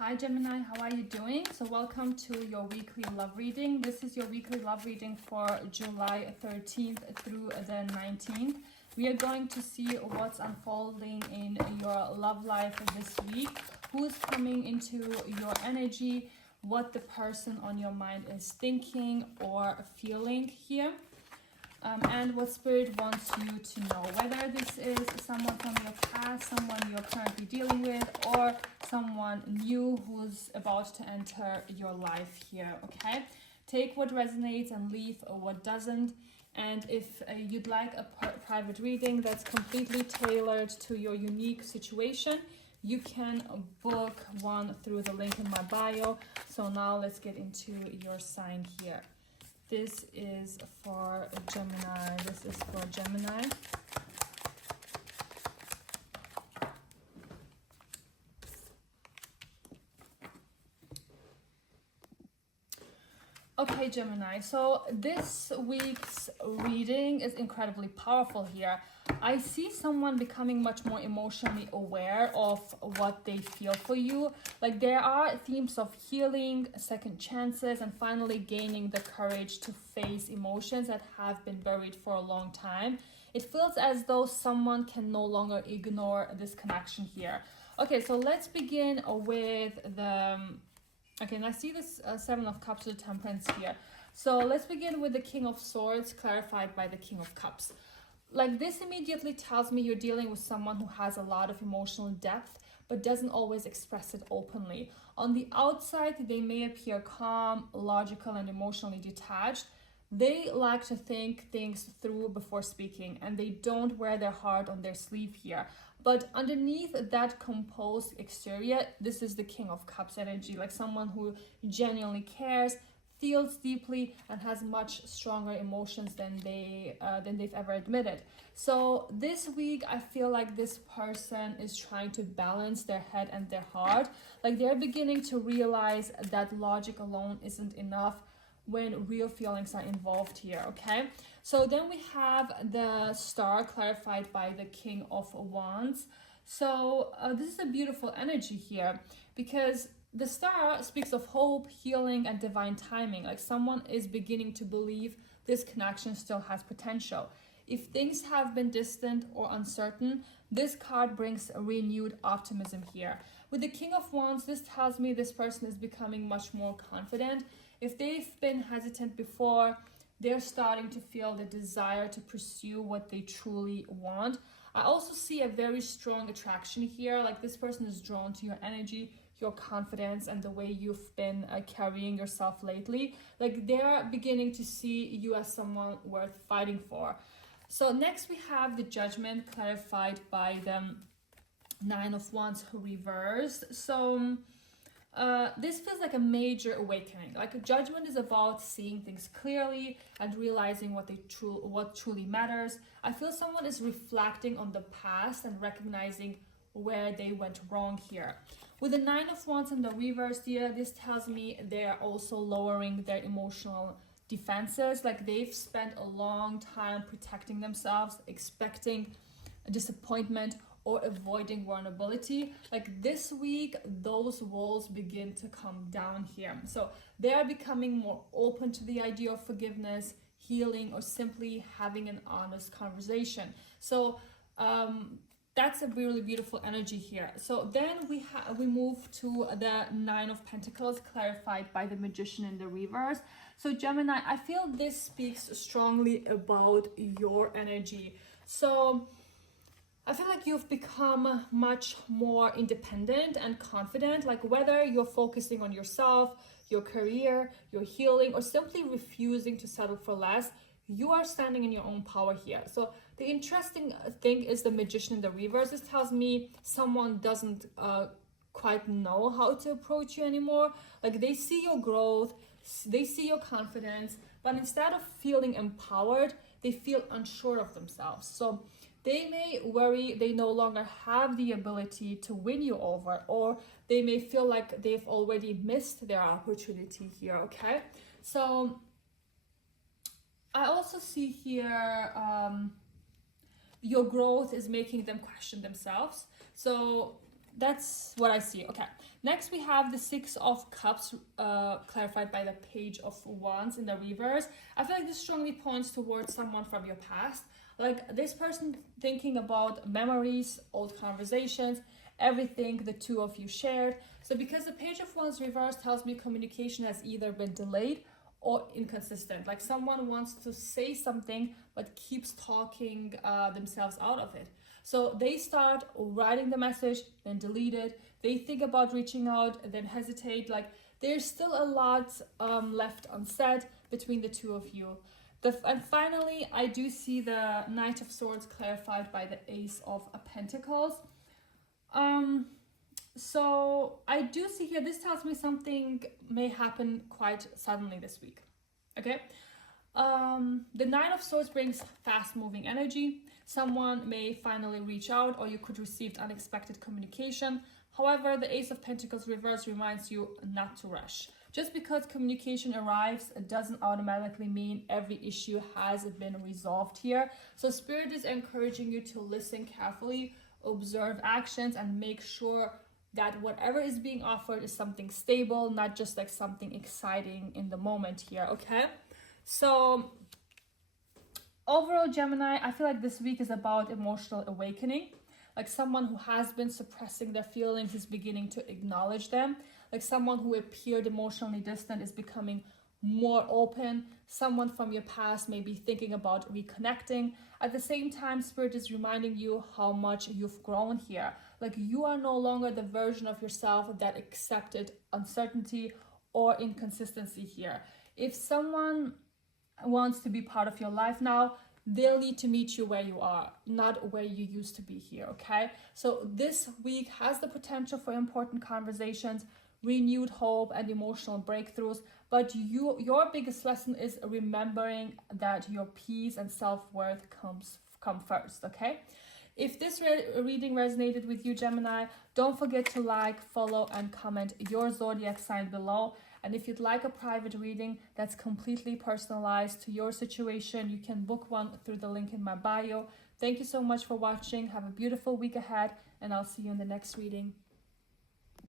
Hi Gemini, how are you doing? So welcome to your weekly love reading. This is your weekly love reading for July 13th through the 19th. We are going to see what's unfolding in your love life this week, who's coming into your energy, what the person on your mind is thinking or feeling here. And what Spirit wants you to know, whether this is someone from your past, someone you're currently dealing with, or someone new who's about to enter your life here, okay? Take what resonates and leave what doesn't. And if you'd like a private reading that's completely tailored to your unique situation, you can book one through the link in my bio. So now let's get into your sign here. This is for Gemini. This is for Gemini. Okay, Gemini. So this week's reading is incredibly powerful here. I see someone becoming much more emotionally aware of what they feel for you. Like there are themes of healing, second chances, and finally gaining the courage to face emotions that have been buried for a long time. It feels as though someone can no longer ignore this connection here. Okay, so let's begin with the... Okay, and I see this Seven of Cups to the Temperance here. So let's begin with the King of Swords clarified by the King of Cups. Like this immediately tells me you're dealing with someone who has a lot of emotional depth but doesn't always express it openly. On the outside, they may appear calm, logical, and emotionally detached. They like to think things through before speaking, and they don't wear their heart on their sleeve here. But underneath that composed exterior, this is the King of Cups energy, like someone who genuinely cares, feels deeply, and has much stronger emotions than they've ever admitted. So this week, I feel like this person is trying to balance their head and their heart. Like they're beginning to realize that logic alone isn't enough when real feelings are involved here, okay? So then we have the Star clarified by the King of Wands. So this is a beautiful energy here because the Star speaks of hope, healing, and divine timing. Like someone is beginning to believe this connection still has potential. If things have been distant or uncertain, this card brings a renewed optimism here. With the King of Wands, this tells me this person is becoming much more confident. If they've been hesitant before, they're starting to feel the desire to pursue what they truly want. I also see a very strong attraction here. Like this person is drawn to your energy, your confidence, and the way you've been carrying yourself lately. Like they're beginning to see you as someone worth fighting for. So next we have the Judgment clarified by the Nine of Wands reversed. So this feels like a major awakening. Like a judgment is about seeing things clearly and realizing what truly matters. I feel someone is reflecting on the past and recognizing where they went wrong here. With the Nine of Wands in the reverse here, this tells me they're also lowering their emotional defenses. Like they've spent a long time protecting themselves, expecting a disappointment, or avoiding vulnerability. Like this week, those walls begin to come down here. So they are becoming more open to the idea of forgiveness, healing, or simply having an honest conversation. So that's a really beautiful energy here. So then we move to the Nine of Pentacles clarified by the Magician in the reverse. So Gemini, I feel this speaks strongly about your energy. So I feel like you've become much more independent and confident, like whether you're focusing on yourself, your career, your healing, or simply refusing to settle for less, you are standing in your own power here. So the interesting thing is the Magician in the reverse. This tells me someone doesn't quite know how to approach you anymore. Like they see your growth, they see your confidence, but instead of feeling empowered, they feel unsure of themselves. So they may worry they no longer have the ability to win you over, or they may feel like they've already missed their opportunity here, okay? So I also see here your growth is making them question themselves. So that's what I see. Okay, next we have the Six of Cups, clarified by the Page of Wands in the reverse. I feel like this strongly points towards someone from your past, like this person thinking about memories, old conversations, everything the two of you shared. So because the Page of Wands reverse tells me communication has either been delayed or inconsistent, like someone wants to say something but keeps talking themselves out of it. So they start writing the message, then delete it. They think about reaching out, then hesitate. Like there's still a lot left unsaid between the two of you. And finally, I do see the Knight of Swords clarified by the Ace of Pentacles. So I do see here, this tells me something may happen quite suddenly this week. Okay. The Nine of Swords brings fast moving energy. Someone may finally reach out, or you could receive unexpected communication. However, the Ace of Pentacles reverse reminds you not to rush. Just because communication arrives, it doesn't automatically mean every issue has been resolved here. So Spirit is encouraging you to listen carefully, observe actions, and make sure that whatever is being offered is something stable, not just like something exciting in the moment here, okay? So overall, Gemini, I feel like this week is about emotional awakening. Like someone who has been suppressing their feelings is beginning to acknowledge them. Like someone who appeared emotionally distant is becoming more open. Someone from your past may be thinking about reconnecting. At the same time, Spirit is reminding you how much you've grown here. Like you are no longer the version of yourself that accepted uncertainty or inconsistency here. If someone wants to be part of your life now, they'll need to meet you where you are, not where you used to be here, okay? So this week has the potential for important conversations, renewed hope, and emotional breakthroughs, but your biggest lesson is remembering that your peace and self-worth come first, okay? If this reading resonated with you, Gemini, don't forget to like, follow, and comment your zodiac sign below. And if you'd like a private reading that's completely personalized to your situation, you can book one through the link in my bio. Thank you so much for watching. Have a beautiful week ahead, and I'll see you in the next reading.